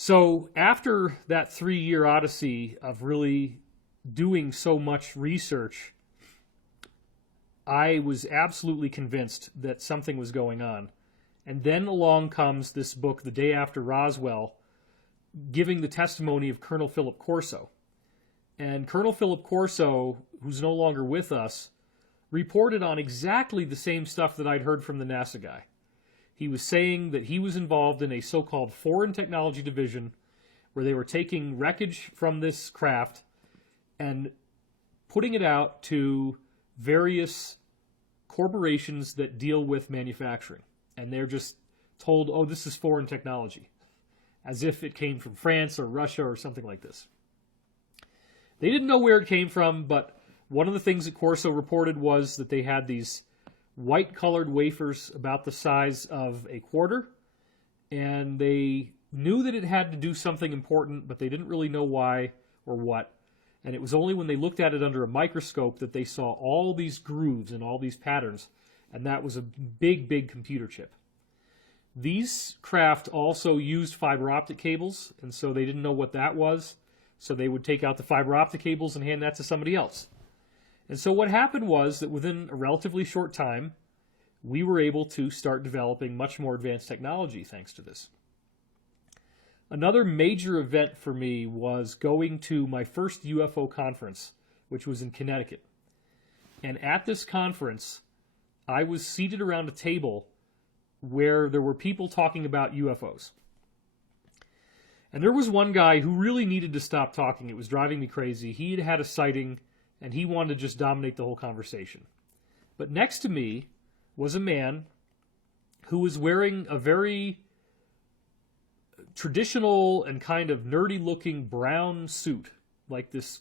So after that 3-year odyssey of really doing so much research, I was absolutely convinced that something was going on. And then along comes this book, The Day After Roswell, giving the testimony of Colonel Philip Corso. And Colonel Philip Corso, who's no longer with us, reported on exactly the same stuff that I'd heard from the NASA guy. He was saying that he was involved in a so-called foreign technology division where they were taking wreckage from this craft and putting it out to various corporations that deal with manufacturing. And they're just told, oh, this is foreign technology, as if it came from France or Russia or something like this. They didn't know where it came from, but one of the things that Corso reported was that they had these white-colored wafers about the size of a quarter, and they knew that it had to do something important, but they didn't really know why or what. And it was only when they looked at it under a microscope that they saw all these grooves and all these patterns, and that was a big, big computer chip. These craft also used fiber optic cables, and so they didn't know what that was, so they would take out the fiber optic cables and hand that to somebody else. And so what happened was that within a relatively short time, we were able to start developing much more advanced technology thanks to this. Another major event for me was going to my first UFO conference, which was in Connecticut. And at this conference, I was seated around a table where there were people talking about UFOs. And there was one guy who really needed to stop talking. It was driving me crazy. He had had a sighting, and he wanted to just dominate the whole conversation. But next to me was a man who was wearing a very traditional and kind of nerdy-looking brown suit, like this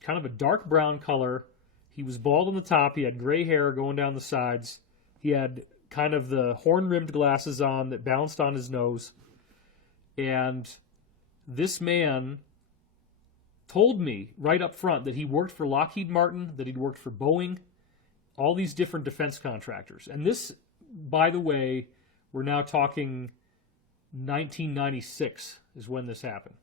kind of a dark brown color. He was bald on the top. He had gray hair going down the sides. He had kind of the horn-rimmed glasses on that bounced on his nose. And this man told me right up front that he worked for Lockheed Martin, that he'd worked for Boeing, all these different defense contractors. And this, by the way, we're now talking 1996 is when this happened.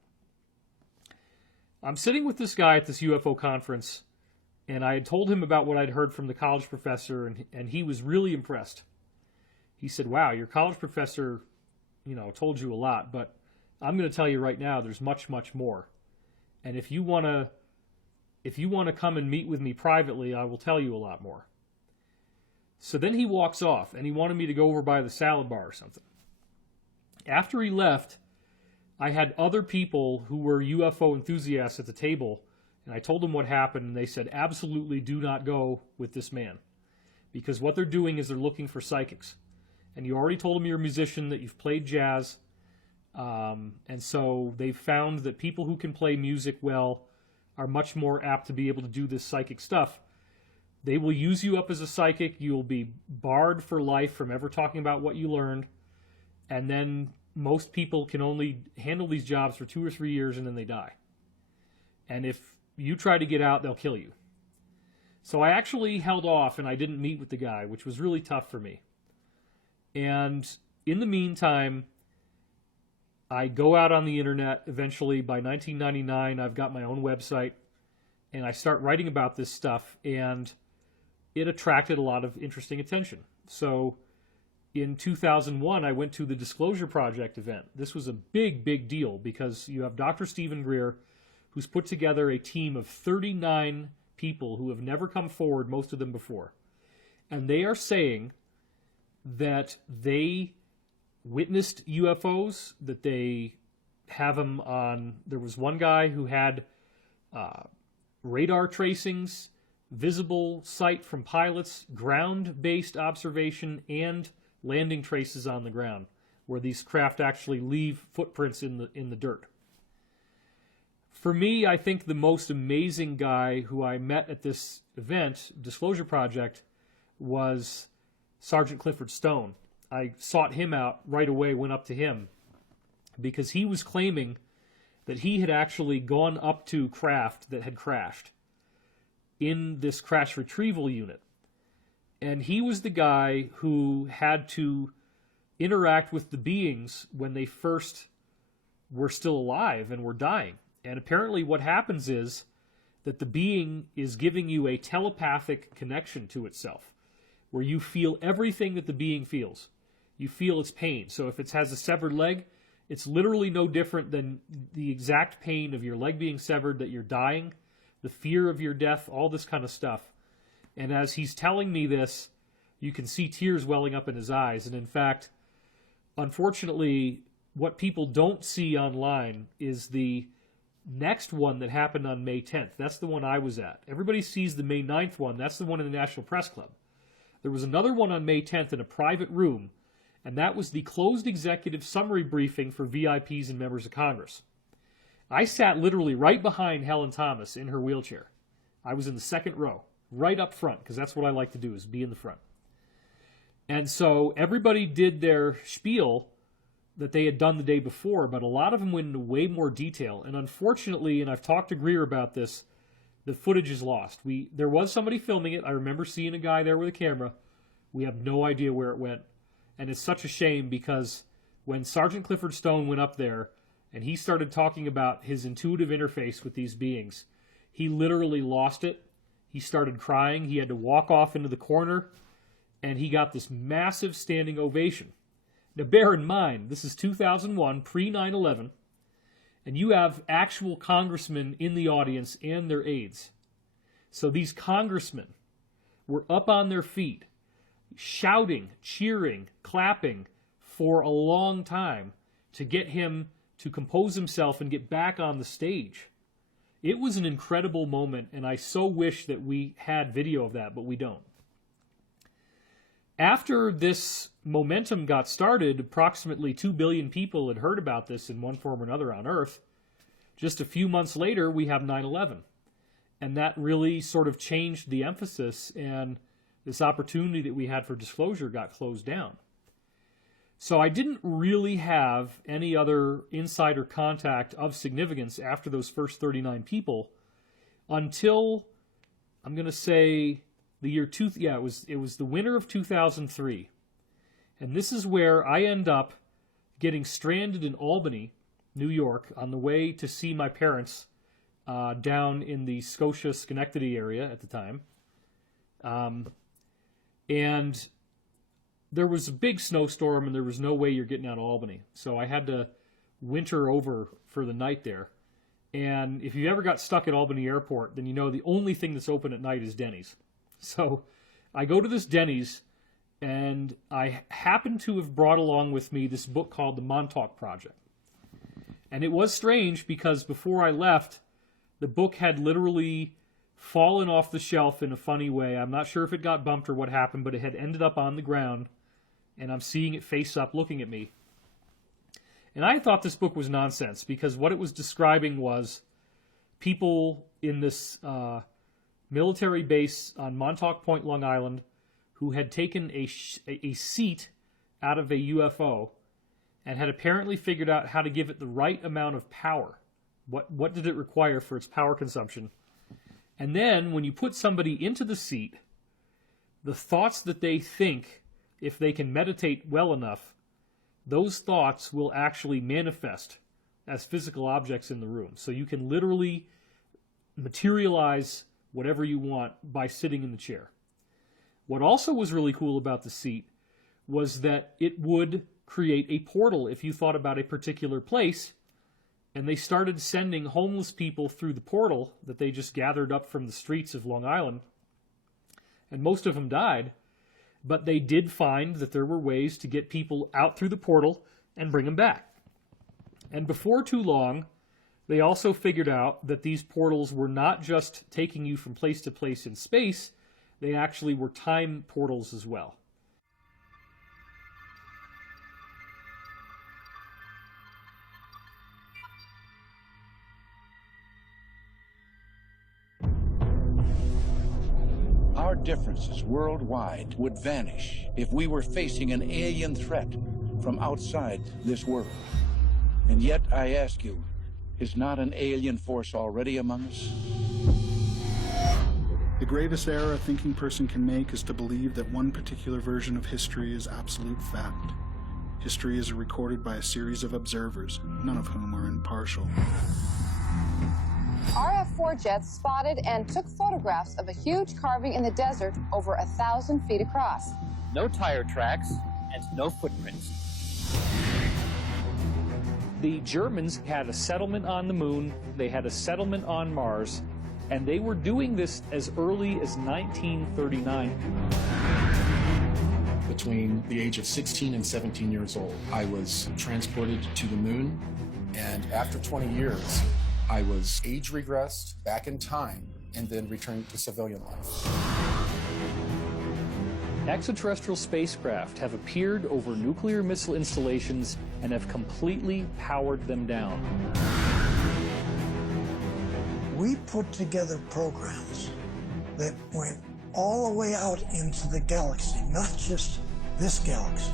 I'm sitting with this guy at this UFO conference, and I had told him about what I'd heard from the college professor, and he was really impressed. He said, wow, your college professor, told you a lot, but I'm going to tell you right now, there's much, much more. And if you want to come and meet with me privately, I will tell you a lot more. So then he walks off, and he wanted me to go over by the salad bar or something. After he left, I had other people who were UFO enthusiasts at the table, and I told them what happened, and they said, absolutely do not go with this man. Because what they're doing is they're looking for psychics. And you already told them you're a musician, that you've played jazz. And so they've found that people who can play music well are much more apt to be able to do this psychic stuff. They will use you up as a psychic. You'll be barred for life from ever talking about what you learned. And then most people can only handle these jobs for 2 or 3 years, and then they die. And if you try to get out, they'll kill you. So I actually held off, and I didn't meet with the guy, which was really tough for me. And in the meantime, I go out on the internet. Eventually, by 1999, I've got my own website, and I start writing about this stuff, and it attracted a lot of interesting attention. So in 2001, I went to the Disclosure Project event. This was a big, big deal because you have Dr. Stephen Greer, who's put together a team of 39 people who have never come forward, most of them before. And they are saying that they witnessed UFOs, that they have them on. There was one guy who had radar tracings, visible sight from pilots, ground-based observation, and landing traces on the ground, where these craft actually leave footprints in the dirt. For me, I think the most amazing guy who I met at this event, Disclosure Project, was Sergeant Clifford Stone. I sought him out right away, went up to him, because he was claiming that he had actually gone up to craft that had crashed in this crash retrieval unit. And he was the guy who had to interact with the beings when they first we're still alive and we're dying. And apparently what happens is that the being is giving you a telepathic connection to itself, where you feel everything that the being feels. You feel its pain. So if it has a severed leg, it's literally no different than the exact pain of your leg being severed, that you're dying, the fear of your death, all this kind of stuff. And as he's telling me this, you can see tears welling up in his eyes. And in fact, unfortunately, what people don't see online is the next one that happened on May 10th. That's the one I was at. Everybody sees the May 9th one. That's the one in the National Press Club. There was another one on May 10th in a private room, and that was the closed executive summary briefing for VIPs and members of Congress. I sat literally right behind Helen Thomas in her wheelchair. I was in the second row, right up front, because that's what I like to do, is be in the front. And so everybody did their spiel that they had done the day before, but a lot of them went into way more detail. And unfortunately, and I've talked to Greer about this, the footage is lost. There was somebody filming it. I remember seeing a guy there with a camera. We have no idea where it went. And it's such a shame, because when Sergeant Clifford Stone went up there and he started talking about his intuitive interface with these beings, he literally lost it. He started crying. He had to walk off into the corner, and he got this massive standing ovation. Now, bear in mind, this is 2001, pre-9/11, and you have actual congressmen in the audience and their aides. So these congressmen were up on their feet, shouting, cheering, clapping for a long time to get him to compose himself and get back on the stage. It was an incredible moment, and I so wish that we had video of that, but we don't. After this momentum got started, approximately 2 billion people had heard about this in one form or another on Earth. Just a few months later, we have 9/11. And that really sort of changed the emphasis, and this opportunity that we had for disclosure got closed down. So I didn't really have any other insider contact of significance after those first 39 people until, I'm going to say, it was the winter of 2003. And this is where I end up getting stranded in Albany, New York, on the way to see my parents down in the Scotia, Schenectady area at the time. And there was a big snowstorm, and there was no way you're getting out of Albany. So I had to winter over for the night there. And if you ever got stuck at Albany Airport, then you know the only thing that's open at night is Denny's. So I go to this Denny's, and I happen to have brought along with me this book called The Montauk Project. And it was strange, because before I left, the book had literally fallen off the shelf in a funny way. I'm not sure if it got bumped or what happened, but it had ended up on the ground, and I'm seeing it face up looking at me. And I thought this book was nonsense, because what it was describing was people in this military base on Montauk Point, Long Island, who had taken a seat out of a UFO and had apparently figured out how to give it the right amount of power. What did it require for its power consumption? And then when you put somebody into the seat, the thoughts that they think, if they can meditate well enough, those thoughts will actually manifest as physical objects in the room. So you can literally materialize whatever you want by sitting in the chair. What also was really cool about the seat was that it would create a portal if you thought about a particular place, and they started sending homeless people through the portal that they just gathered up from the streets of Long Island, and most of them died, but they did find that there were ways to get people out through the portal and bring them back. And before too long, they also figured out that these portals were not just taking you from place to place in space, they actually were time portals as well. Our differences worldwide would vanish if we were facing an alien threat from outside this world. And yet, I ask you, is not an alien force already among us? The greatest error a thinking person can make is to believe that one particular version of history is absolute fact. History is recorded by a series of observers, none of whom are impartial. RF-4 jets spotted and took photographs of a huge carving in the desert over 1,000 feet across. No tire tracks and no footprints. The Germans had a settlement on the moon, they had a settlement on Mars, and they were doing this as early as 1939. Between the age of 16 and 17 years old, I was transported to the moon, and after 20 years, I was age regressed back in time and then returned to civilian life. Extraterrestrial spacecraft have appeared over nuclear missile installations and have completely powered them down. We put together programs that went all the way out into the galaxy, not just this galaxy.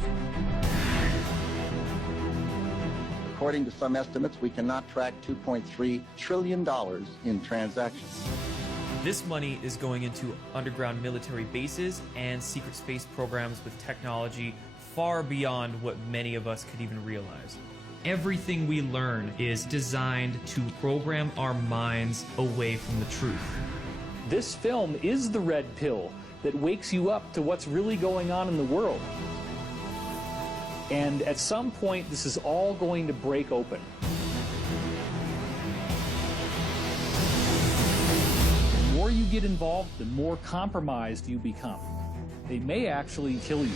According to some estimates, we cannot track $2.3 trillion in transactions. This money is going into underground military bases and secret space programs with technology far beyond what many of us could even realize. Everything we learn is designed to program our minds away from the truth. This film is the red pill that wakes you up to what's really going on in the world. And at some point, this is all going to break open. The more you get involved, the more compromised you become. They may actually kill you.